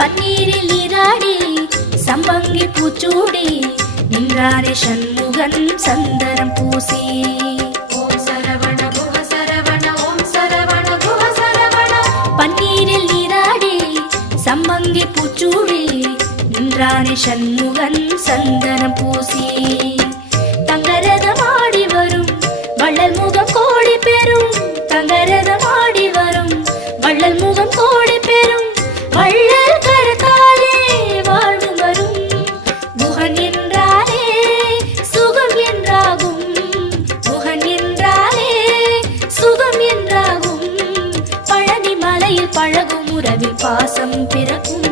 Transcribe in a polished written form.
பன்னீரில் நீராடி சம்பங்கி பூச்சூடி நின்றாரே சண்முகன் சந்தனம் பூசி. ஓம் சரவண குஹ சரவண ஓம் சரவண குஹ சரவண. பன்னீரில் நீராடி சம்பங்கி பூச்சூடி நின்றாரே சண்முகன் சந்தனம் பூசி. தங்கரதமாடி வரும் வள்ளல் முகம் கோடி பெறும். தங்கரதமாடி வரும் வள்ளல் முகம் கோடி பெறும். வள்ளல் கரத்தாலே வாழ்வு வரும். குஹன் என்றாலே சுகம் என்றாகும். குஹன் என்றாலே சுகம் என்றாகும். பழனி மலையில் பழகும் உறவில் பாசம் பிறக்கும்.